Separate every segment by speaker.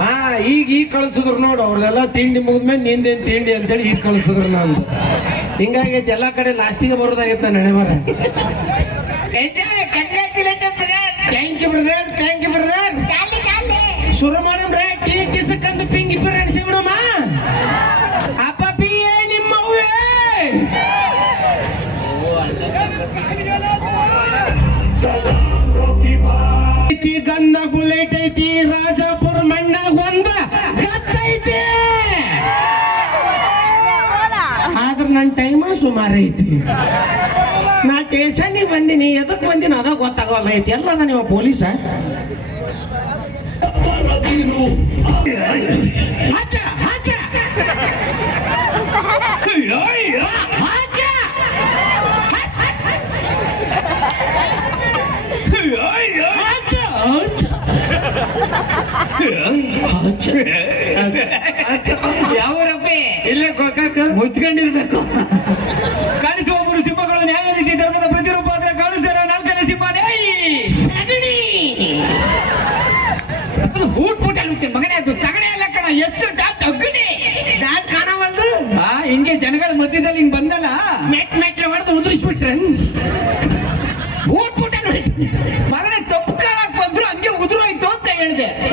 Speaker 1: ಹಾ ಈಗ ಈಗ ಕಳ್ಸಿದ್ರು ನೋಡು ಅವ್ರದೆಲ್ಲ ತಿಂಡಿ ಮುಗಿದ್ಮೇಲೆ ನಿಂದೇನ್ ತಿಂಡಿ ಅಂತೇಳಿ ಈಗ ಕಳ್ಸಿದ್ರು ನಾನು ಹಿಂಗಾಗೈತೆ ಎಲ್ಲ ಕಡೆ ಲಾಸ್ಟಿಗೆ ಬರೋದಾಗೈತೆ ನಡೆ ಮರ. Thank you brother thank
Speaker 2: you brother
Speaker 1: ಶುರು ಮಾಡಮ್ರೆ ಟೀ ಕಿಸಕ್ಕಂದು ಪಿಂಗ್ ಇಬ್ಬರು ಅನ್ಸಿಬಿಡಮ್ಮ ಅಪ್ಪ ಪಿ ಏ ನಿಮ್ಮವ್ವೇ ಐತಿ ಗಂಧ ಬುಲೆಟ್ ಐತಿ ರಾಜಾಪುರ ಮಣ್ಣಾಗ ಒಂದ ಗತ್ತೈತಿ ಆದ್ರ ನನ್ನ ಸುಮಾರು ಐತಿ ನಾ ಟೇಷನ್ಗೆ ಬಂದಿನಿ ಎದಕ್ಕೆ ಬಂದಿನಿ ಅದ ಗೊತ್ತಾಗಲ್ಲ ಐತಿ ಎಲ್ಲ ನೀವು ಪೊಲೀಸ? ಹಾಚ. ಹಾಚ.
Speaker 3: ಯಾವರಪ್ಪಿ
Speaker 1: ಇಲ್ಲೇ ಗೋಕಾಕ
Speaker 3: ಮುಚ್ಕೊಂಡಿರ್ಬೇಕು. ಕಾಣಿಸುವ ಮೂರು ಸಿಂಹಗಳು ನ್ಯಾಯ ನೀತಿ ಧರ್ಮದ ಪ್ರತಿರೂಪ ಆದ್ರೆ ಕಾಣಿಸ್ತಾರ. ನಾಲ್ಕನೇ ಸಿಂಹನೇ ಬೂಟ್ ಬೂಟ್ ಅಲ್ಲಿ ಮಗನೇ ಅದು. ಸಗಣಿ ಅಲ್ಲ ಕಣ ಎಷ್ಟು ಟಾಪ್ ಅಗ್ನಿ.
Speaker 1: ಡಾಟ್ ಕಾಣವಲ್ದು
Speaker 3: ಆ ಹಿಂಗೆ ಜನಗಳ ಮಧ್ಯದಲ್ಲಿ ಹಿಂಗ್ ಬಂದಲ್ಲ?
Speaker 1: ಮೆಟ್ ಮೆಟ್ಲೆ ಹೊಡೆದು ಉದುರಿಸ್ಬಿಟ್ರೆ.
Speaker 3: ಬೂಟ್ ಬೂಟ್ ಅಲ್ಲಿ ಹೊಡಿತು ಮಗನೇ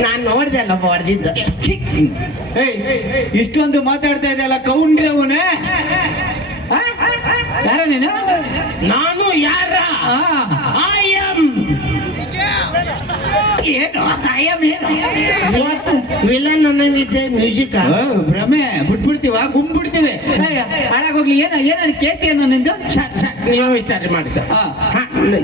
Speaker 1: ನಾನ್ ನೋಡಿದೆ ಅಲ್ಲ ಹೊಡೆದಿದ್ದ.
Speaker 3: ಇಷ್ಟೊಂದು ಮಾತಾಡ್ತಾ ಇದೆಯಲ್ಲ ಕೌಂಡ್ರವನೇ ಯಾರ ನೀನು?
Speaker 1: ನಾನು ಯಾರ? ಐ ಆಮ್
Speaker 3: ಏನು? ಆಯಮ್ ಏನು?
Speaker 1: ಇವತ್ತು ವಿಲನ್ ಅನ್ನವಿದ್ದೆ ಮ್ಯೂಸಿಕ್
Speaker 3: ಭ್ರಮೆ. ಬಿಟ್ಬಿಡ್ತೀವ? ಗುಂಬಿಡ್ತೀವಿ. ಹಾಳಾಗೋಗ್ಲಿ ಏನ ಏನ ಕೇಸ್ ಏನು ನಿಂದು?
Speaker 1: ನೀವು ವಿಚಾರ ಮಾಡಿ ಸರ್.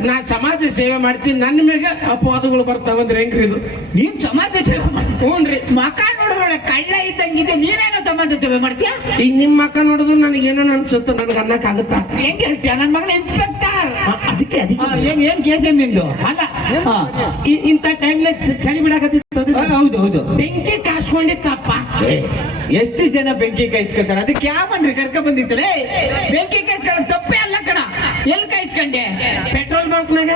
Speaker 1: ನಾ ಸಮಾಜ ಸೇವೆ ಮಾಡ್ತೀನಿ ನನ್ನ ಮೇಲೆ ಅಪವಾದಗಳು ಬರ್ತಾವಂದ್ರೆ ಹೆಂಗ್ರಿ ಇದು?
Speaker 3: ನೀನ್ ಸಮಾಜ ಸೇವೆ
Speaker 1: ಹ್ಞೂನ್ರಿ
Speaker 3: ಮಕ ನೋಡಿದ್ರೊಳಗೆ ಕಳ್ಳ ಇದ್ದಂಗಿದೆ ನೀನೇನೋ ಸಮಾಜ ಸೇವೆ ಮಾಡ್ತೀಯ?
Speaker 1: ಈಗ ನಿಮ್ಮ ಮಕ್ಕ ನೋಡಿದ್ರು ನನಗೇನೋ ಅನ್ಸುತ್ತೆ ನನಗೆ ಅನ್ನಕ್ಕಾಗುತ್ತಾ?
Speaker 3: ಹೆಂಗ್ ಹೇಳ್ತೀಯ? ನನ್ನ ಮಗಳ ಇನ್ಸ್ಪೆಕ್ಟರ್
Speaker 1: ಅದಕ್ಕೆ ಅದಕ್ಕೆ.
Speaker 3: ಏನ್ ಏನ್ ಕೇಸ್ ಏನ್ ನಿಂದು?
Speaker 1: ಅಲ್ಲ ಇಂಥ ಟೈಮ್ನಾಗ ಚಳಿ ಬಿಡಾಕತ್ತಿತ್ತು
Speaker 3: ಹೌದು ಹೌದು.
Speaker 1: ಬೆಂಕಿ ಕಾಸ್ಕೊಂಡಿತ್ತಪ್ಪ.
Speaker 3: ಎಷ್ಟು ಜನ ಬೆಂಕಿ ಕಾಯಿಸ್ಕೊತಾರೆ? ಅದಕ್ಕೆ ಯಾವ ಮನ್ರಿ ಕರ್ಕ ಬಂದಿತ್ತು ಬೆಂಕಿ ಕಾಯಿಸ್ಕೊಳ್ಳೋದು ತಪ್ಪೇ ಎಲ್ಲಿ ಕಾಯಿಸ್ಕೊಂಡೆ?
Speaker 1: ಪೆಟ್ರೋಲ್ ಬಂಕ್ನಾಗ?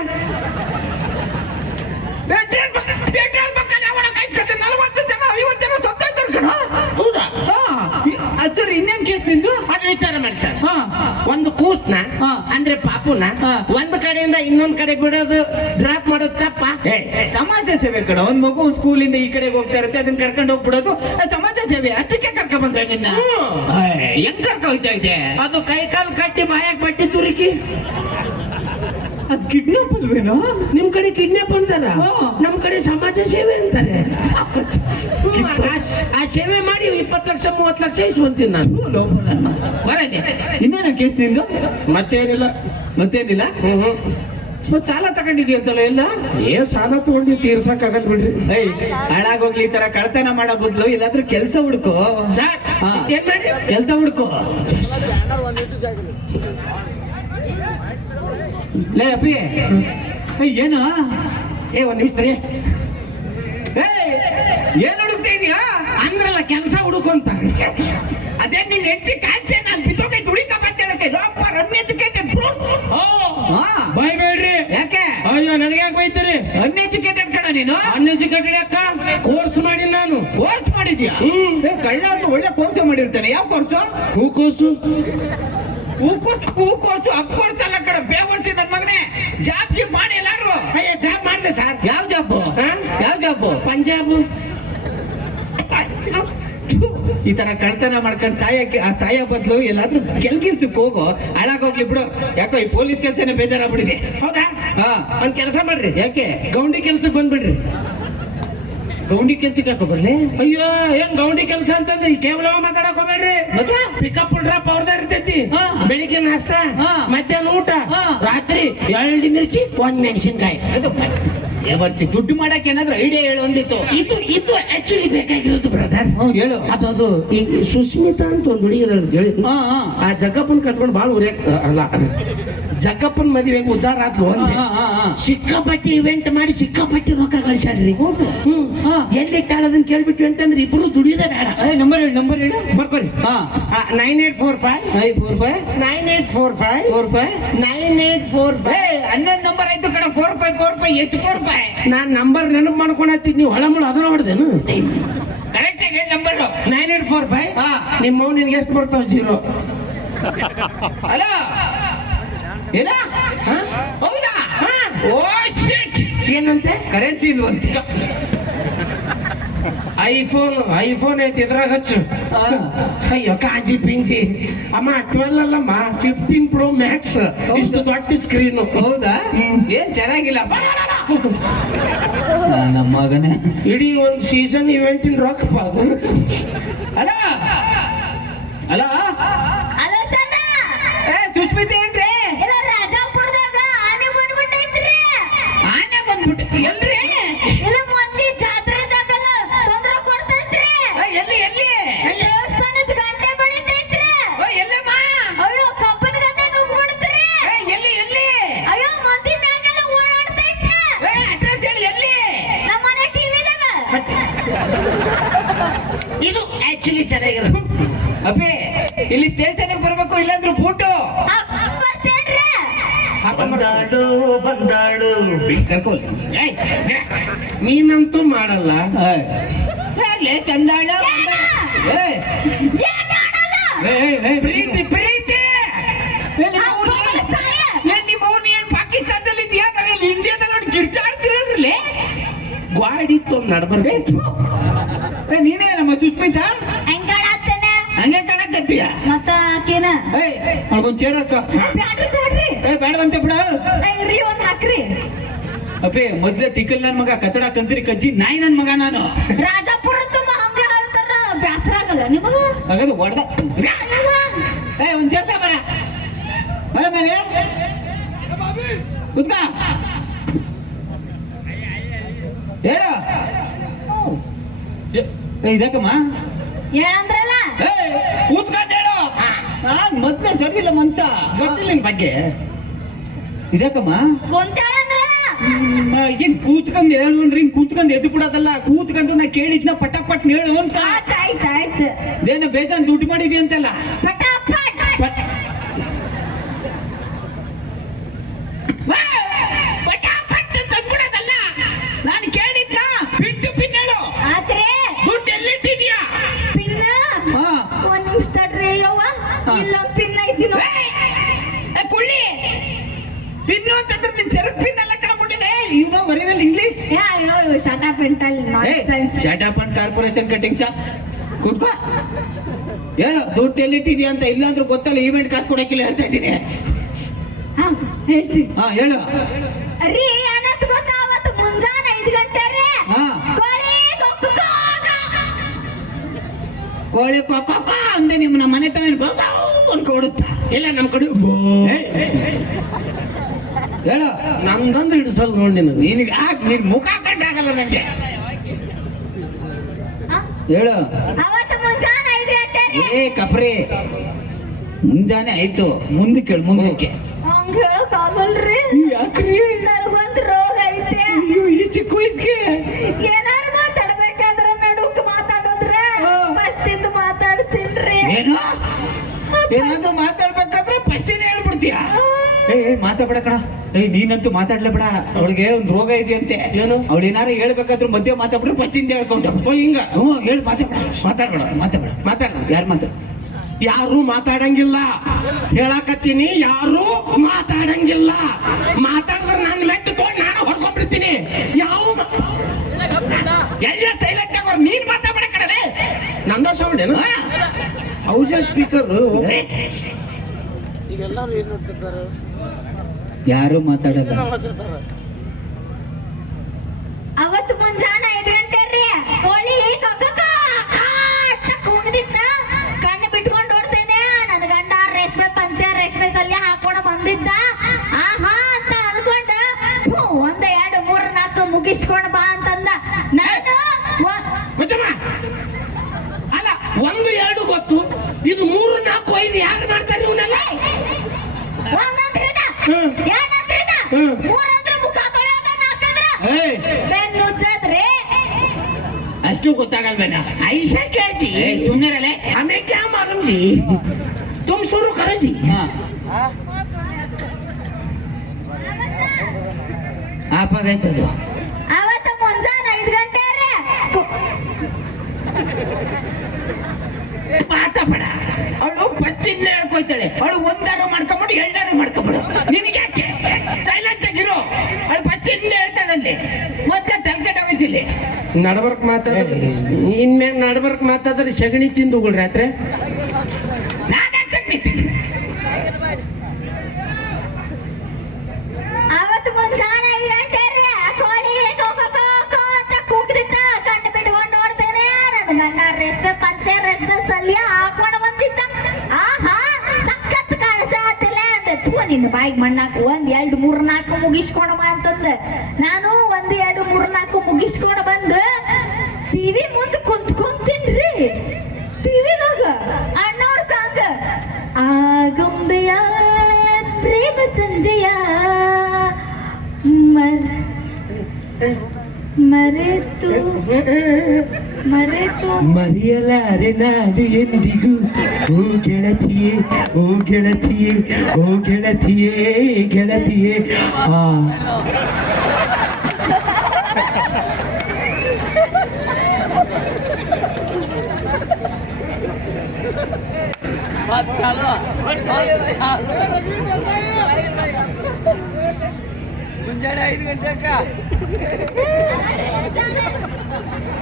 Speaker 3: ಪೆಟ್ರೋಲ್ ಬಂಕ್ ಪೆಟ್ರೋಲ್ ಬಂಕ್ ಅಲ್ಲಿ ಅವನ ಕಾಯಿಸ್ಕೊತಾನೆ ನಲವತ್ತು ಜನ ಐವತ್ತು ಜನ ಸತ್ತೋಯ್ತಾರ ಕಣ.
Speaker 1: ಹೌದಾ?
Speaker 3: ಸರ್ ಇನ್ನೇನ್ ಕೇಸ್ ನಿಂದು?
Speaker 1: ಅದು ವಿಚಾರ ಮಾಡಿ ಸರ್.
Speaker 3: ಹಾ.
Speaker 1: ಒಂದು ಕೂಸ್ನ
Speaker 3: ಹಾ.
Speaker 1: ಅಂದ್ರೆ ಪಾಪುನ
Speaker 3: ಹಾ.
Speaker 1: ಒಂದ್ ಕಡೆಯಿಂದ ಇನ್ನೊಂದ್ ಕಡೆ ಬಿಡೋದು ಡ್ರಾಪ್ ಮಾಡೋದು ತಪ್ಪ?
Speaker 3: ಏ, ಸಮಾಜ ಸೇವೆ ಕಡೆ ಒಂದ್ ಮಗು ಒಂದ್ ಸ್ಕೂಲಿಂದ ಈ ಕಡೆಗೆ ಹೋಗ್ತಾ ಇರುತ್ತೆ ಅದನ್ನ ಕರ್ಕೊಂಡು ಹೋಗ್ಬಿಡೋದು ಆ ಸಮಾಜ ಸೇವೆ. ಅಷ್ಟಕ್ಕೆ ಕರ್ಕೊಂಡ್ ಬಂದ್ರೆ ನಿನ್ನ?
Speaker 1: ಹ್ಮ್.
Speaker 3: ಏ, ಹೆಂಗ್ ಕರ್ಕೊಂಡ್ ಹೋಗ್ತಾ ಇದೆ?
Speaker 1: ಅದು ಕೈ ಕಾಲು ಕಟ್ಟಿ ಬಾಯಾಗ ಬಟ್ಟಿ ತುರುಕಿ.
Speaker 3: ಅದ್ ಕಿಡ್ನಾಪ್ ಅಲ್ವೇನೋ?
Speaker 1: ನಿಮ್ ಕಡೆ ಕಿಡ್ನಾಪ್ ಅಂತಾರ?
Speaker 3: ಹಾ.
Speaker 1: ನಮ್ ಕಡೆ ಸಮಾಜ ಸೇವೆ ಅಂತಾರೆ. ಹ್ಮ್, ಆ ಸೇವೆ ಮಾಡಿ ಇಪ್ಪತ್ತು ಲಕ್ಷ ಮೂವತ್ತು ಲಕ್ಷ ಇಸ್ಕೊಂತೀನಿ ನಾನು.
Speaker 3: ಬರಲಿ ಇನ್ನೇನ ಕೇಸ್ ನಿಂದು?
Speaker 1: ಮತ್ತೇನಿಲ್ಲ.
Speaker 3: ಮತ್ತೇನಿಲ್ಲ? ಸೊ ಸಾಲ ತಗೊಂಡಿದ್ವಿ ಅಂತಲ್ಲ ಎಲ್ಲ
Speaker 1: ಏ ಸಾಲ ತಗೊಂಡು ತೀರ್ಸಕ್ ಆಗಲ್ ಬಿಡ್ರಿ.
Speaker 3: ಏಯ್ ಹಾಳಾಗೋಗ್ಲಿ ಈ ತರ ಕಳ್ತನ ಮಾಡೋ ಬದ್ಲು ಇಲ್ಲಾದ್ರೂ ಕೆಲಸ ಹುಡ್ಕೋ.
Speaker 1: ಸರ್ ಏನ್ ಮಾಡಿ?
Speaker 3: ಕೆಲಸ ಹುಡ್ಕೋ. ಲೇ ಅಪ್ಪಿ. ಏನ ಏನು?
Speaker 1: ಏ ಒಂದ್ ನಿಮಿಷ ರೀ
Speaker 3: ಏನ್ ಹುಡುಕ್ತಾ ಇದೀಯಾ?
Speaker 1: ಅಂದ್ರಲ್ಲ ಕೆಲಸ ಹುಡುಕೊಂತ
Speaker 3: ಅದೇ ನಿನ್ ಹೆಂಡತಿ ಕಾಲ್ಚೆ ನಾನು ಬಿತ್ತೋಗೈ ದುಡಿಕ ಅಂತ ಹೇಳಕ್ಕೆ. ಲೋಪ ಅನ್ಎಜುಕೇಟೆಡ್
Speaker 1: ಬೈಬೇಡ್ರಿ
Speaker 3: ಯಾಕೆ?
Speaker 1: ಅಯ್ಯೋ ನನಗೆ ಯಾಕೆ ಬೈತೀರಿ
Speaker 3: ಅನ್ಎಜುಕೇಟೆಡ್ ಕಣ ನೀನು?
Speaker 1: ಅನ್ಎಜುಕೇಟೆಡ್ ಅಕ್ಕ ಕೋರ್ಸ್ ಮಾಡಿ ನಾನು.
Speaker 3: ಕೋರ್ಸ್ ಮಾಡಿದ್ಯಾ? ಕಳ್ಳ ಅಂತ ಒಳ್ಳೆ ಕೋರ್ಸ್ ಮಾಡಿರ್ತಾನೆ. ಯಾವ ಕೋರ್ಸು?
Speaker 1: ಹೂಕೋಸು
Speaker 3: ಹೂ ಕೋರ್ಸ್ ಹೂ ಕೋರ್ಸು ಅಪ್ ಕೋರ್ಸ್ ಅಲ್ಲ ಕಣ ಬೇವರ್ಸಿ ನನ್ ಮಗನೇ. ಜಾಬ್ ಗಿಬ್ ಮಾಡಿ ಎಲ್ಲಾರು
Speaker 1: ಅಯ್ಯ ಜಾಬ್ ಮಾಡಿದೆ ಸರ್.
Speaker 3: ಯಾವ ಜಾಬ್?
Speaker 1: ಹಾ?
Speaker 3: ಯಾವ ಜಾಬ್?
Speaker 1: ಪಂಜಾಬ್.
Speaker 3: ಈ ತರ ಕಳ್ತನ ಮಾಡ್ಕೊಂಡು ಸಾಯಕ್ಕೆ ಆ ಸಾಯ ಬದಲು ಎಲ್ಲಾದ್ರೂ ಕೆಲ್ ಕೆಲ್ಸಕ್ಕೆ ಹೋಗೋ ಹಾಳಾಗೋಗ್ಲಿ ಬಿಡು. ಯಾಕೋ ಈ ಪೊಲೀಸ್ ಕೆಲ್ಸನೇ ಬೇಜಾರಾಗ್ಬಿಟ್ಟಿದೆ.
Speaker 1: ಹೌದಾ?
Speaker 3: ಹಾ.
Speaker 1: ಒಂದ್ ಕೆಲಸ ಮಾಡ್ರಿ.
Speaker 3: ಯಾಕೆ?
Speaker 1: ಗೌಂಡಿ ಕೆಲ್ಸಕ್ಕೆ ಬಂದ್ಬಿಡ್ರಿ.
Speaker 3: ಗೌಂಡಿ ಕೆಲ್ಸಕ್ಕೆ ಹಾಕೋ ಬರ್ಲಿ?
Speaker 1: ಅಯ್ಯೋ ಏನ್ ಗೌಂಡಿ ಕೆಲಸ ಅಂತಂದ್ರೆ ಕೇವಲ ಮಾತಾಡಕ್ ಹೋಗ್ಬೇಡ್ರಿ.
Speaker 3: ಮತ್ತೆ?
Speaker 1: ಪಿಕಪ್ ಡ್ರಾಪ್ ಅವ್ರದೇ ಇರ್ತೈತಿ. ಬೆಳಿಗ್ಗೆ ನಾಷ್ಟ. ಮಧ್ಯಾಹ್ನ ಊಟ. ರಾತ್ರಿ ಎರಡು ಮಿರ್ಚಿ ಒಂದ್ ಮೆಣಸಿನ್ಕಾಯಿ.
Speaker 3: ಅದು ಬರ್ತಿ. ದುಡ್ಡು ಮಾಡಕ್ಕೆ ಏನಾದ್ರೂ ಐಡಿಯಾ ಹೇಳು ಅಂದಿತ್ತು
Speaker 1: ಇದು ಇದು ಆಕ್ಚುಲಿ ಬೇಕಾಗಿರೋದು ಬ್ರದರ್
Speaker 3: ಹ್ಞೂ ಹೇಳು.
Speaker 1: ಅದು ಅದು. ಈ ಸುಸ್ಮಿತಾ ಅಂತ ಒಂದು ಹುಡುಗಿ ಆ ಜಗ್ಗಪ್ಪನ್ ಕಟ್ಕೊಂಡು ಬಾಳ ಉರಿಯಕ್ ಅಲ್ಲ ಜಕ್ಕಪ್ಪನ ಮದುವೆಗೆ ಉದ್ದಾರ ಆದ್ಲು ಒಂದೇ. ಸಿಕ್ಕಾಪಟ್ಟಿ ಇವೆಂಟ್ ಮಾಡಿ ಸಿಕ್ಕಾಪಟ್ಟಿ ರೊಕ್ಕ ಗಳಿಸ್ಯಾಡ್ರಿ
Speaker 3: ಹಾ.
Speaker 1: ಎಲ್ಲಿ ಅದನ್ನ ಕೇಳ್ಬಿಟ್ಟು ಅಂತಂದ್ರೆ ಇಬ್ರು ದುಡಿಯೋದೇ ಬೇಡ.
Speaker 3: ನಂಬರ್ ಹೇಳಿ ನಂಬರ್ ಹೇಳಿ.
Speaker 1: ಬರ್ಕೊರಿ.
Speaker 3: ಹಾ.
Speaker 1: Nine eight four five
Speaker 3: I four
Speaker 1: five nine eight four
Speaker 3: five four
Speaker 1: five nine eight
Speaker 3: four
Speaker 1: five
Speaker 3: ಹನ್ನೊಂದು ನಂಬರ್ ಆಯ್ತು ಕಣ ಫೋರ್ ಫೈವ್ ಫೋರ್ ಫೈವ್ ಎಷ್ಟು ಫೋರ್ ಫೈವ್
Speaker 1: ನಾನ್ ನಂಬರ್ ನೆನಪು ಮಾಡ್ಕೊಳತ್ತಿದ್ ನೀವು ಹೊಳ ಮುಳ ಅದನ್ನ ಹೊಡೆದೇನು?
Speaker 3: ಕರೆಕ್ಟ್ ಆಗಿ number
Speaker 1: nine eight four five
Speaker 3: ಹಾ.
Speaker 1: ನಿಮ್ಮ ನಿನ್ಗೆ ಎಷ್ಟು ಬರ್ತಾವ ಜೀರೋ
Speaker 3: ಹಲೋ ಏನ?
Speaker 1: ಹಾ?
Speaker 3: ಹೌದಾ?
Speaker 1: ಹಾ.
Speaker 3: ಓ ಶಿಟ್
Speaker 1: ಏನಂತೆ?
Speaker 3: ಕರೆನ್ಸಿ ಇಲ್ವಂತೆ
Speaker 1: ಐಫೋನ್ ಐಫೋನ್ ಐತಿ ಇದ್ರಾಗ ಹಚ್ಚು.
Speaker 3: ಹಾ.
Speaker 1: ಅಯ್ಯೋ ಕಾಜಿ ಪಿಂಜಿ. ಅಮ್ಮ ಟ್ವೆಲ್ ಅಲ್ಲಮ್ಮ ಫಿಫ್ಟೀನ್ ಪ್ರೋ ಮ್ಯಾಕ್ಸ್ ಇಷ್ಟು ದೊಡ್ಡ ಸ್ಕ್ರೀನು
Speaker 3: ಹೌದಾ. ಏನ್ ಚೆನ್ನಾಗಿಲ್ಲ. ನಮ್ಮ ಮಗನೇ.
Speaker 1: ಇಡೀ ಒಂದು ಸೀಸನ್ ಇವೆಂಟಿನ ರೊಕ್ಕ
Speaker 3: ಹಲೋ ಹಲೋ
Speaker 2: ಅಲ್ಲ ಅಲ್ಲ
Speaker 3: ಏ ಸುಸ್ಮಿತಾ ಏನ್ರಿ? ಎಲ್ರಿ?
Speaker 2: ಇಲ್ಲ ಮಂದಿ ಜಾತ್ರೆದಾಗಲ್ಲ ತೊಂದ್ರೆ ಕೊಡ್ತೈತ್ರಿ.
Speaker 3: ಏ, ಎಲ್ಲಿ ಎಲ್ಲಿ?
Speaker 2: ದೇವಸ್ಥಾನದ ಗಂಟೆ ಬಡಿತೈತ್ರಿ.
Speaker 3: ಓ, ಎಲ್ಲಮ್ಮ
Speaker 2: ಅಯ್ಯೋ ಕಬ್ಬನ ಗದ್ದೆ ನುಗ್ಬಿಡ್ತ್ರಿ.
Speaker 3: ಎಲ್ಲಿ ಎಲ್ಲಿ?
Speaker 2: ಅಯ್ಯೋ ಮಂದಿ ಮ್ಯಾಗೆಲ್ಲ ಓಡಾಡ್ತೈತ್ರಿ.
Speaker 3: ಏ, ಅಡ್ರೆಸ್ ಹೇಳಿ ಎಲ್ಲಿ?
Speaker 2: ನಮ್ಮ ಮನೆ ಟಿವಿದಾಗ
Speaker 1: ಇದು ಆಕ್ಚುಲಿ ಚೆನ್ನಾಗಿರೋದು.
Speaker 3: ಅಪ್ಪಿ ಇಲ್ಲಿ ಸ್ಟೇಷನ್ಗೆ ಬರ್ಬೇಕು ಇಲ್ಲಾಂದ್ರೆ ಬೂಟು
Speaker 4: ಬಂದಾಡು ಬಂದಾಳು
Speaker 3: ಕರ್ಕೋಲಿ
Speaker 1: ನೀನಂತೂ ಮಾಡಲ್ಲ.
Speaker 3: ಚಂದಾಳ
Speaker 2: ಮಾಡಲ್ಲ?
Speaker 1: ಪ್ರೀತಿ ಪ್ರೀತಿ.
Speaker 3: ಏನ್ ಪಾಕಿಸ್ತಾನದಲ್ಲಿ ಇದೆಯಾ? ನಾವೆಲ್ಲಿ ಇಂಡಿಯಾದಲ್ಲಿ ನೋಡಿ
Speaker 1: ತೊಂದ್ ನಡ್ಬರ್ಬೇಕು
Speaker 3: ನೀನೇ ನಮ್ಮ ಸುಸ್ಮಿತಾ?
Speaker 2: ಹೆಂಗ್
Speaker 3: ಕಾಣಕತ್ತೀಯ?
Speaker 2: ಮತ್ತ ಆಕೇನ?
Speaker 3: ಏಯ್ ಅವ್ಳಿಗೊಂದ್ ಚೇರ್ ಹಾಕ.
Speaker 2: ಬ್ಯಾಡ್ರಿ ಬ್ಯಾಡ್ರಿ.
Speaker 3: ಏ ಬೇಡವಂತೆ ಬಿಡ.
Speaker 2: ಇರ್ರಿ ಒಂದ್ ಹಾಕ್ರಿ.
Speaker 3: ಅಪ್ಪೇ ಮೊದ್ಲೇ ತಿಕ್ಕಲ್ ನನ್ ಮಗ ಕಚಡ ಕಂತ್ರಿ ಕಜ್ಜಿ ನಾಯಿ ನನ್ ಮಗ ನಾನು.
Speaker 2: ರಾಜಾಪುರ ತುಂಬ ಹಂಗ ಹೇಳ್ತಾರ ಬ್ಯಾಸರ ಆಗಲ್ಲ ನಿಮಗ?
Speaker 3: ಹಾಗಾದ್ರೆ ಹೊಡ್ದ. ಏ ಒಂದ್ ಚೇರ್ ಬರ. ಬರ ಮೇಲೆ ಕುತ್ಕ. ಹೇಳು. ಏ ಇದಕ್ಕಮ್ಮ.
Speaker 2: ಹೇಳಂದ್ರಲ್ಲ?
Speaker 3: ಏ ಕೂತ್ಕೊಂಡ್ ಹೇಳು. ನಾನ್ ಮೊದ್ಲೇ ಜರ್ಗಿಲ್ಲ ಮಂಚ.
Speaker 1: ಗೊತ್ತಿಲ್ಲ ನಿನ್ ಬಗ್ಗೆ
Speaker 3: ಇದಕ್ಕಮ್ಮ ಏನ್ ಕೂತ್ಕೊಂಡ್ ಹೇಳು ಅಂದ್ರೆ ಹಿಂಗ್ ಕೂತ್ಕೊಂಡ್ ಎದ್ದು ಬಿಡೋದಲ್ಲ. ಕೂತ್ಕೊಂಡು ನಾ ಕೇಳಿದ್ನ ಪಟ ಪಟ್ ಹೇಳು ಅಂತ. ಇದೇನು ಬೇಜಾನ್ ದುಡ್ಡು ಮಾಡಿದ್ಯ ಅಂತಲ್ಲ? ನಾನು ಕೇಳಿದ್ನ ಬಿಟ್ಟು ಪಿನ್ ಹೇಳು
Speaker 2: ಆತ್ರೆ
Speaker 3: ದುಡ್ಡು ಎಲ್ಲಿಟ್ಟಿದ್ಯಾ
Speaker 2: ಪಿನ್ನ
Speaker 3: ಹಾ
Speaker 2: ಒಂದ್ ನಿಮಿಷ ತಡ್ರಿ ಯವ್ವ
Speaker 3: ಹಾ.
Speaker 2: ಇಲ್ಲೊಂದ್ ಪಿನ್ ಐತಿ ನೋಡಿ
Speaker 3: ಏ, ಏ, ಕುಳ್ಳಿ ಪಿನ್ನು ಅಂತಂದ್ರೆ ನಿನ್ ಸೆರಗ್ ಪಿನ್ ಎಲ್ಲ ಕಣ ಮುಟ್ಟಿದೆ you know very corporation cutting shop ಕೂತ್ಕೋ. ಹೇಳು ದುಡ್ಡು ಎಲ್ಲಿಟ್ಟಿದ್ಯಾ ಅಂತ ಇಲ್ಲಾಂದ್ರೂ ಗೊತ್ತಲ್ಲ ಈವೆಂಟ್ ಕಾಸು ಕೊಡಕ್ಕಿಲ್ಲ ಹೇಳ್ತಾ ಇದ್ದೀನಿ.
Speaker 2: ಹಾ ಹೇಳ್ತೀನಿ.
Speaker 3: ಹಾ ಹೇಳು.
Speaker 2: ರೀ ಮುಂಜಾನೆ ಐದು ಗಂಟೆ ರೀ
Speaker 3: ಹಾ.
Speaker 2: ಕೋಳಿ
Speaker 3: ಕೊಕ್ಕ ಅಂದೆ ನಿಮ್ಮ ನಮ್ಮ ಮನೆ ತಮ್ಮ ಅನ್ಕೊಡುತ್ತಾ
Speaker 1: ಇಲ್ಲ ನಮ್ಮ ಕಡೆ.
Speaker 3: ಹೇಳು.
Speaker 1: ನಂದಂದ್ರೆ ಹಿಡಿಸಲ್ ನೋಡಿ ನಿನಗೆ.
Speaker 3: ನಿನಗೆ ಯಾಕೆ ನೀನ್ ಮುಖ ಕಟ್ಟಾಗಲ್ಲ ನನಗೆ
Speaker 2: ಹೇಳ
Speaker 3: ಹೇಳು.
Speaker 2: ಅವತ್ತು ಮುಂಜಾನೆ ಐದು ಗಂಟೆ ರೀ.
Speaker 3: ಏ ಕಪ್ರಿ ಮುಂಜಾನೆ ಆಯ್ತು. ಮುಂದೆ ಕೇಳ ಮುಂದಕ್ಕೆ.
Speaker 2: ಹಂಗ ಹೇಳಕ್ ಆಗಲ್ರಿ.
Speaker 3: ಯಾಕ್ರಿ?
Speaker 2: ನನಗೊಂದ್ ರೋಗ ಐತೆ.
Speaker 3: ಅಯ್ಯೋ ಈ ಚಿಕ್ಕ ವಯಸ್ಸಿಗೆ.
Speaker 2: ಏನಾರು ಮಾತಾಡ್ಬೇಕಾದ್ರ ನಡುಕ್ ಮಾತಾಡಿದ್ರೆ. ಫಸ್ಟ್ ಇಂದ ಮಾತಾಡ್ತೀನ್ರಿ.
Speaker 3: ಏನು? ಏನಾದ್ರೂ ಮಾತಾಡ್ಬೇಕಾದ್ರೆ ಪಟ್ಟಿನೇ ಹೇಳ್ಬಿಡ್ತೀಯ? ಏ ಮಾತಾಡ್ಬೇಡ ಕಣ. ಏ ನೀನಂತೂ ಮಾತಾಡ್ಲೇಬೇಡ ಅವಳಿಗೆ ಒಂದು ರೋಗ ಇದೆಯಂತೆ.
Speaker 1: ಏನು?
Speaker 3: ಅವಳು ಏನಾರು ಹೇಳ್ಬೇಕಾದ್ರೂ ಮಧ್ಯ ಮಾತಾಡ್ಬಿಟ್ರೆ ಪಟ್ಟಿಂದ ಹೇಳ್ಕೊಂಡ
Speaker 1: ಹಿಂಗ.
Speaker 3: ಹ್ಞೂ ಹೇಳಿ ಮಾತಾಡ್ಬೇಡ. ಮಾತಾಡ್ಬೇಡ ಮಾತಾಡ್ಬೇಡ
Speaker 1: ಮಾತಾಡ
Speaker 3: ಯಾರು ಮಾತಾಡ?
Speaker 1: ಯಾರು ಮಾತಾಡಂಗಿಲ್ಲ. ಹೇಳಾಕತ್ತೀನಿ ಯಾರು ಮಾತಾಡಂಗಿಲ್ಲ. ಮಾತಾಡಿದ್ರೆ ನನ್ನ ಮೆಟ್ಟು ತಗೊಂಡು ನಾನು ಹೊಡ್ಕೊಂಡ್ಬಿಡ್ತೀನಿ. ಯಾವ
Speaker 3: ಎಲ್ಲ ಸೈಲೆಂಟ್ ಆಗೋರು ನೀನ್ ಮಾತಾಡ್ಬೇಡ ಕಡಲೆ
Speaker 1: ನಂದ ಸೌಂಡ್ ಏನು? ಹೌಸ್ ಸ್ಪೀಕರ್
Speaker 3: ಯಾರು ಮಾತಾಡಲ್ಲ.
Speaker 2: ಅವತ್ತು ಮುಂಜಾನೆ
Speaker 1: तुम शुरू करो जी
Speaker 3: ಹಾ ಆಪಾಗೈತದು
Speaker 2: ಅವತ್ತ ಮುಂಜಾನೆ ಐದ್ ಗಂಟೆ ರೀ
Speaker 3: ಮಾತಾಡ ಅವಳು ಪತ್ತಿಂದ ಹೇಳ್ಕೊಯ್ತಾಳೆ ಅವಳು ಒಂದಾರು ಮಾಡ್ಕೊಂಬಿಡು ಎರಡಾರು ಮಾಡ್ಕೊಂಬಿಡು ನಿನಗೆ ಯಾಕೆ ಸೈಲೆಂಟ್ ಆಗಿರು ಅವಳು ಪತ್ತಿಂದ ಹೇಳ್ತಾಳಲ್ಲಿ ಮತ್ತೆ ತಲ್ಕಟ್ ಹೋಗೈತಿಲ್ಲಿ
Speaker 1: ನಡ್ಬರ್ಕ್ ಮಾತಾಡ್ರಿ ಇನ್ಮ್ಯಾಗ ನಡ್ಬರ್ಕ್ ಮಾತಾಡ್ರಿ ಸಗಣಿ ತಿಂದು ಹೋಗ್ರಿ ರಾತ್ರಿ
Speaker 2: ನಿನ್ನ ಬಾಯಿಗೆ ಮಣ್ಣಾಕು, ಒಂದ್ ಎರಡು ಮೂರ್ ನಾಲ್ಕು ಮುಗಿಸ್ಕೊಣಮ ಅಂತಂದ. ನಾನು ಒಂದ್ ಎರಡು ಮೂರ್ ನಾಲ್ಕು ಮುಗಿಸ್ಕೊಂಡು ಬಂದು ಟಿವಿ ಮುಂದೆ ಕುಂತ್ಕೊಂತೀನ್ರಿ ಟಿವಿದಾಗ ಅಣ್ಣವ್ರ ಸಾಂಗ್ ಆಗುಂಬೆಯ ಪ್ರೇಮ ಸಂಜೆಯ, ಮರ್ ಮರೆತು
Speaker 1: ಮರೆಯಲಾರೆ ನಾನು ಎಂದಿಗೂ ಓ ಗೆಳತಿಯೇ ಓ ಗೆಳತಿಯೇ ಓ ಗೆಳತಿಯೇ ಗೆಳತಿಯೇ ಆ
Speaker 5: ಮುಂಜಾನೆ ಐದು ಗಂಟೆಕ
Speaker 2: ಅವತ್ತು ಮುಂಜಾನೆ ಐದು ಗಂಟೆ ರೀ
Speaker 5: ರಾತ್ರಿ ಮೂರು ಗಂಟೆಗೆ ಐತಿ ಈಗ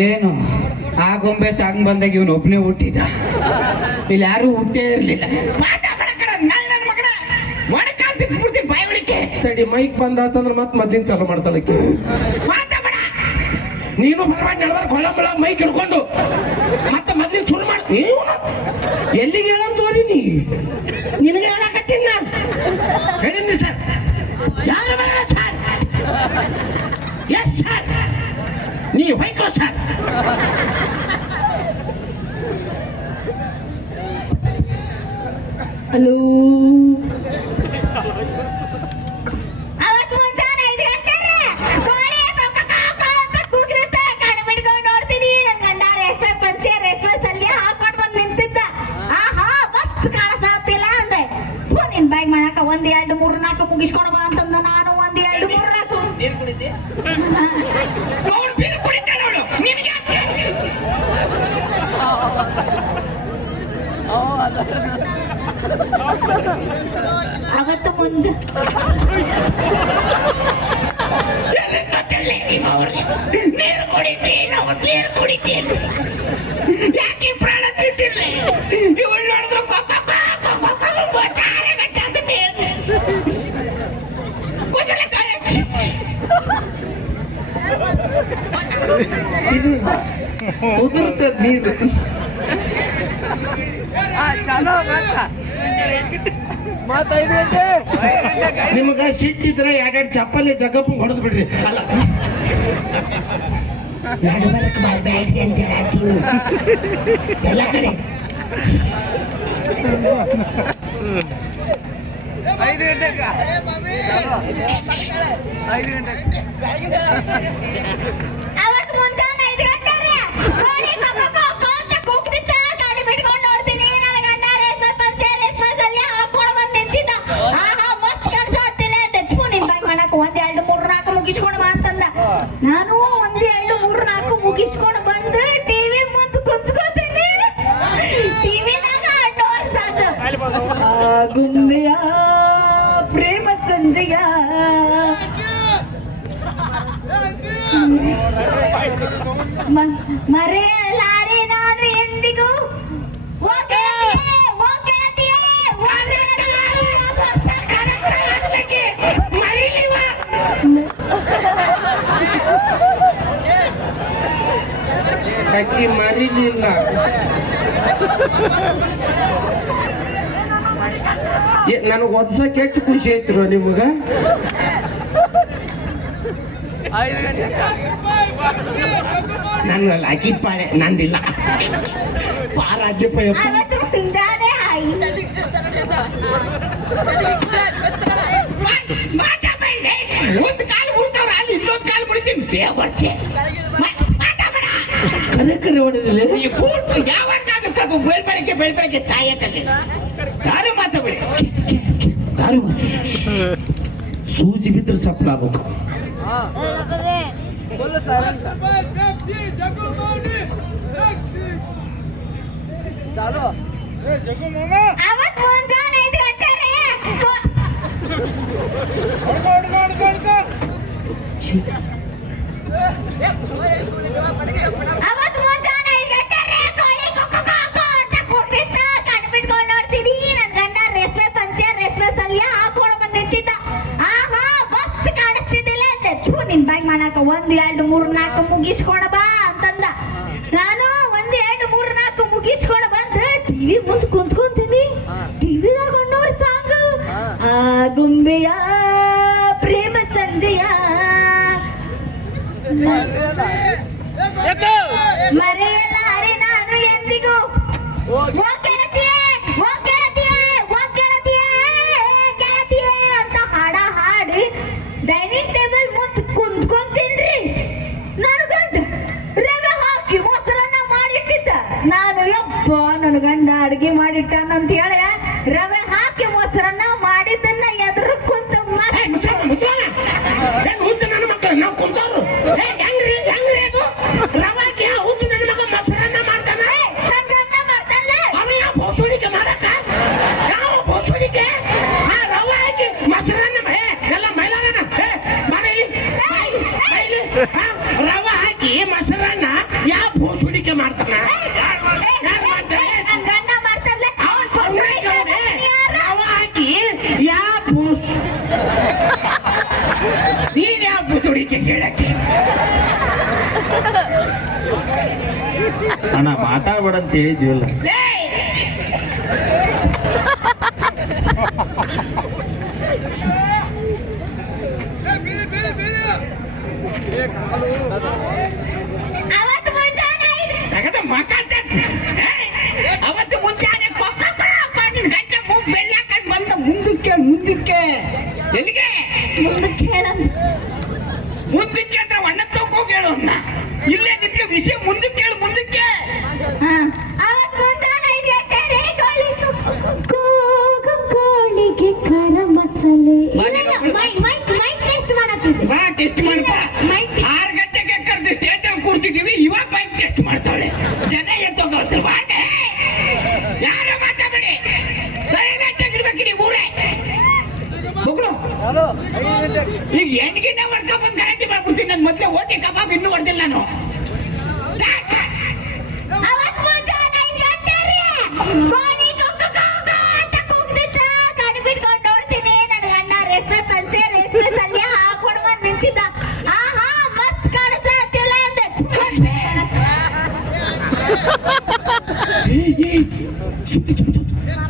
Speaker 3: ಏನು? ಆ ಗೊಂಬೆ ಸಾಂಗ್ ಬಂದಾಗ ಇವನು ಒಬ್ಬನೇ ಹುಟ್ಟಿದ. ಇಲ್ಲಿ ಯಾರು ಹುಟ್ಟೇ ಇರ್ಲಿಲ್ಲ. ಬಾಯಿ
Speaker 1: ಮೈಕ್ ಬಂದಾತಂದ್ರೆ ಮತ್ತೆ ಮದ್ದಿನ ಚಾಲು ಮಾಡ್ತಾಳಕ್ಕೆ ನೀನು ಬರವಾಗಿ ನಡ್ಬಾರ್ದು ಕೊಳ್ಳಂಬಳ, ಮೈ ಕಿಡ್ಕೊಂಡು. ಮತ್ತೆ ಮೊದ್ಲಿಗೆ ಶುರು ಮಾಡಿ. ಎಲ್ಲಿಗೆ ಹೇಳಂತ ಹೋದಿ ನೀ? ನಿನಗೆ ಹೇಳಕತ್ತೀನಿ ಹೇಳಿನಿ ಸರ್ ಯಾರು ಬರಲ್ಲ ಸರ್ ಎಸ್ ಸರ್ ನೀ ಹೊಯ್ಕೋ ಸರ್
Speaker 2: ಹಲೋ ಎರಡು ಮೂರು ನಾಲ್ಕು ಮುಗಿಸ್ಕೊಂಡು ಬಾ ಅಂತಂದ ನಾನು ಒಂದ್ ಎರಡು ಮೂರು ನಾಲ್ಕು. ಅವತ್ತು ಮುಂಜೆ
Speaker 3: ನೀರು ಕುಡಿತೀನಿ ನೀರು ಕುಡಿತೀನಿ. ಯಾಕೆ ಪ್ರಾಣ
Speaker 1: ಇದು ಉದುರ್ತದ ನೀರು
Speaker 5: ಚಲೋ ಮತ್ತ ಐದು ಗಂಟೆ
Speaker 1: ನಿಮಗ ಸಿಟ್ಟಿದ್ರೆ ಎರಡೆರಡು ಚಪ್ಪಲಿ ಜಗಪ್ಪ ಹೊಡೆದು ಬಿಡ್ರಿ ಅಲ್ಲ ನಡಬರಕ್ ಬರ್ಬೇಡ್ರಿ ಅಂತ ಹೇಳ್ತೀನಿ ಎಲ್ಲ ಕಡೆ
Speaker 5: ಐದು ಗಂಟೆಗ ಐದು ಗಂಟೆ
Speaker 2: ಮರೆಯಲಾರೆ ನಾನು ಎಂದಿಗೂ ಓ ಗೆಳತಿಯೇ, ಓ ಗೆಳತಿಯೇ, ಓ
Speaker 1: ಅಕ್ಕಿ ಮರಿಲಿಲ್ಲ ನನಗೆ ಒದ್ಸಕ್ ಎಷ್ಟು ಖುಷಿ ಐತಿರೋ ನಿಮ್ಗ
Speaker 5: ಐದು
Speaker 1: ನನ್ನ ಅಕ್ಕಿ ಪಾಳೆ ನಂದಿಲ್ಲ. ಪಾರಾಜ್ಯಪ್ಪ
Speaker 2: ಅವತ್ತು ಮುಂಜಾನೆ ಹಾಯಿ.
Speaker 3: ಒಂದು ಕಾಲು ಅಲ್ಲಿ ಇನ್ನೊಂದು ಕಾಲು ಮುರಿತೀನಿ. ಬೇವರ್ಚೆ. ಮಾತಾಡ
Speaker 1: ಕರೆ ಕರೆ ಹೊಡೆದಿಲ್ಲ?
Speaker 3: ಈ ಬೂಟ್ ಯಾವತ್ತಾಗುತ್ತೆ ಅದು ಬೆಳ್ಬೆಳಗ್ಗೆ ಬೆಳ್ಬೆಳಗ್ಗೆ ಚಾಯಕಲ್ಲಿ ದಾರು
Speaker 1: ಯಾರು ಸೂಜಿ ಬಿದ್ರೆ ಸಪ್ಲ ಆಗ್ಬೇಕು.
Speaker 5: ಫುಲ್ ಸೈಲೆಂಟ್ ಚಾಲು
Speaker 2: ಅವತ್ ಮುಂಜಾನೆ ಐದು ಗಂಟೆ ರೀ ಕೋ- ಅವತ್ ಮುಂಜಾನೆ ಮಾಡಾಕ ಒಂದ್ ಎರಡು ಮೂರ್ ನಾಲ್ಕು ಮುಗಿಸ್ಕೊಂಡ ಬಾ ಅಂತಂದ. ನಾನು ಒಂದ್ ಎರಡು ಮೂರ್ ನಾಲ್ಕು ಮುಗಿಸ್ಕೊಡ ಬಂದು ಟಿವಿ ಮುಂದ್ ಕುಂತ್ಕೊಂತೀನಿ. TV ಒಂದೂರ್ song. ಆ ಗುಂಬೆಯ ಪ್ರೇಮ ಸಂಜೆಯ. ಮರೆಯಲಾರೆ. ನಾನು ಎಂದಿಗೂ.
Speaker 4: ಮಾತಾಡ್ಬೇಡ ಅಂತ ಹೇಳಿದ್ವಿಲ್ಲ
Speaker 2: ಅವತ್ತು
Speaker 3: ಈಗ ಹೆಣ್ಣಿಗೆ ವರ್ಗ ಬಂದು ಗ್ಯಾರಂಟಿ ಮಾಡ್ಬಿಡ್ತೀನಿ ನನ್ನ ಮೊದಲೇ ಓಟಿ ಕಬಾಬ್ ಇನ್ನೂ ಹೊಡೆದಿಲ್ಲ ನಾನು.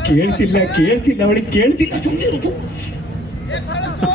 Speaker 4: ಕೇಳಿಸಿಲ್ಲ ಕೇಳಿಸಿಲ್ಲ ಅವಳಿಗೆ ಕೇಳಿಸಿಲ್ಲ.
Speaker 3: ಸುಮ್ಮನೆ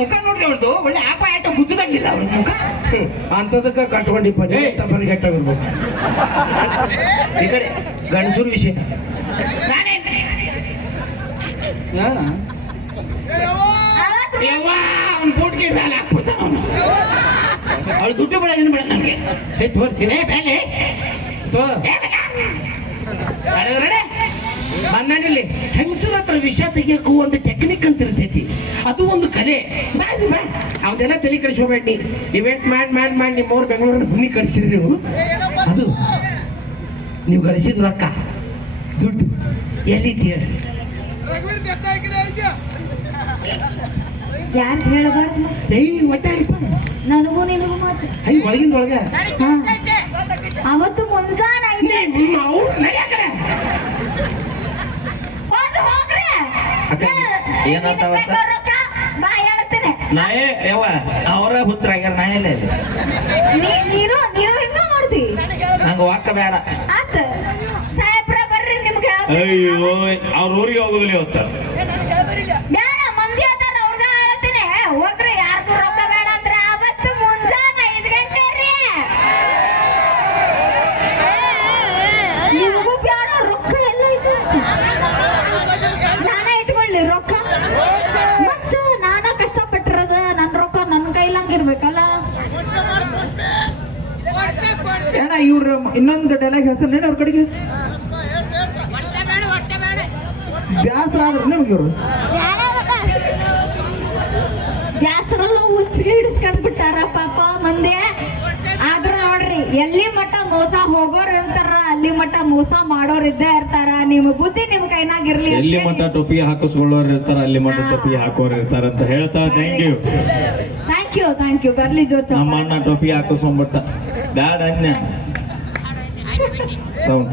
Speaker 3: ಮುಖ ನೋಡ್ರಿ ಅವ್ರದ್ದು ಒಳ್ಳೆ ಆಪ ಆಟ ಗುದ್ದದಂಗಿಲ್ಲ ಅವ್ರ ಮುಖ.
Speaker 1: ಅಂತದಕ್ಕ ಕಟ್ಕೊಂಡಿಪ್ಪ ನೀ ತಪ್ಪನ ಕೆಟ್ಟೋಗಿರ್ಬೇಕು. ಈ ಕಡೆ ಗಂಡಸೂರು ವಿಷಯ.
Speaker 3: ಯವ್ವ ಅವ್ನ ಬೂಟ್ ಹಾಕ್ಬಿಡ್ತಾನ ಅವನು. ಅವಳು ದುಡ್ಡು ಬೇಡ ಏನು ಬೇಡ ನನಗೆ ತೋರ್ತೀನಿ ಬೇಲೆ.
Speaker 1: ತೋ
Speaker 3: ಏ
Speaker 1: ಬಂದಾಡಿಲ್ಲಿ ಹೆಂಗಸರ ಹತ್ರ ವಿಷ ತೆಗಿಯಕ್ಕೂ ಒಂದು ಟೆಕ್ನಿಕ್ ಅಂತ ಇರ್ತೈತಿ. ಅದು ಒಂದು ಕಲೆ. ಬಾ ಅವನ್ನೆಲ್ಲ ತಲೆ ಕಡಿಸ್ಕೋಬೇಡಿ. ಇವೆಂಟ್ ಮಾಡಿ ಮಾಡಿ ಮಾಡಿ ನಿಮ್ಮವ್ರು ಬೆಂಗಳೂರಿನ ಭೂಮಿ ಕಳಿಸಿದ್ರಿ ನೀವು ಅದು. ನೀವು ಗಳಿಸಿದ ರೊಕ್ಕ. ದುಡ್ಡು. ಎಲ್ಲಿ ಹೇಳಿ?
Speaker 2: ಯಾರು ಹೇಳಬಾರ್ದು?
Speaker 1: ಏಯ್ ಒಟ್ಟಾರಿಪ್ಪ
Speaker 2: ನನಗೂ ನಿನಗೂ ಮಾತು.
Speaker 1: ಐ ಒಳಗಿಂದ ಒಳಗೆ.
Speaker 2: ಅವತ್ತು ಮುಂಜಾನೆ ಐತೆ
Speaker 1: ಅವ್ರು ನಡ್ಯಾ ಕಡೆ
Speaker 2: ಹೋಗ್ರಿ ಹೋಗ್ರಿ
Speaker 4: ಅಕ್ಕ, ಏನಾತ ಅವತ್ತ?
Speaker 2: ನಿನಗ್ ಬೇಕಾ ರೊಕ್ಕ? ಬಾ ಹೇಳ್ತೇನೆ.
Speaker 4: ನಾಯೇ ಯವ್ವ ಅವರ ಹುಚ್ಚರಾಗ್ಯಾರ ನಾ ಎಲ್ಲ
Speaker 2: ನೀ- ನೀನು ನೀನು ಹಿಂಗ ಮಾಡ್ತಿ
Speaker 4: ನಂಗ ವಾಕ ಬೇಡ.
Speaker 2: ಆತ. ಸಾಹೇಬ್ರ ಬರ್ರಿ ನಿಮ್ಗೆ
Speaker 4: ಅಯ್ಯೋ ಅವ್ರ ಊರಿಗೆ ಹೋಗುದಿಲ್ಲ ಇವತ್ತ.
Speaker 6: ಇನ್ನೊಂದು ಡೈಲಾಗ್ ಹೆಸರು ಅವ್ರ ಕಡೆಗೆ. ಬ್ಯಾಸರ ಆದ್ರೆ ನಿಮ್ಗೆ ಇವರು.
Speaker 2: ಬ್ಯಾಸರಲ್ಲ ಪಾಪ ಮಂದಿ ಆದ್ರೂ ನೋಡ್ರಿ ಎಲ್ಲಿ ಮಟ್ಟ ಮೋಸ ಹೋಗೋರು ಇರ್ತಾರ ಅಲ್ಲಿ ಮಟ್ಟ ಮೋಸ ಮಾಡೋರ್ ಇದ್ದೇ ಇರ್ತಾರ. ನಿಮ್ ಬುದ್ಧಿ ನಿಮ್ ಕೈನಾಗ ಇರ್ಲಿ
Speaker 4: ಎಲ್ಲಿ. ಮಟ್ಟ ಟೋಪಿ ಹಾಕಿಸ್ಕೊಳ್ಳೋರು ಇರ್ತಾರ ಅಲ್ಲಿ ಮಟ್ಟ ಟೊಪ್ಪಿ ಹಾಕೋರು ಇರ್ತಾರ ಅಂತ ಹೇಳ್ತಾ thank you
Speaker 2: thank you thank you ಬರ್ಲಿ ಜೋರ್
Speaker 4: ನಮ್ಮ
Speaker 2: ಟೋಪಿ
Speaker 4: ಅಣ್ಣ ಟೊಪಿಗೆ ಹಾಕಿಸ್ಕೊಂಡ್ಬಿಟ್ಟ. ಬ್ಯಾಡ ಅನ್ಯ ಸೌಂಡ್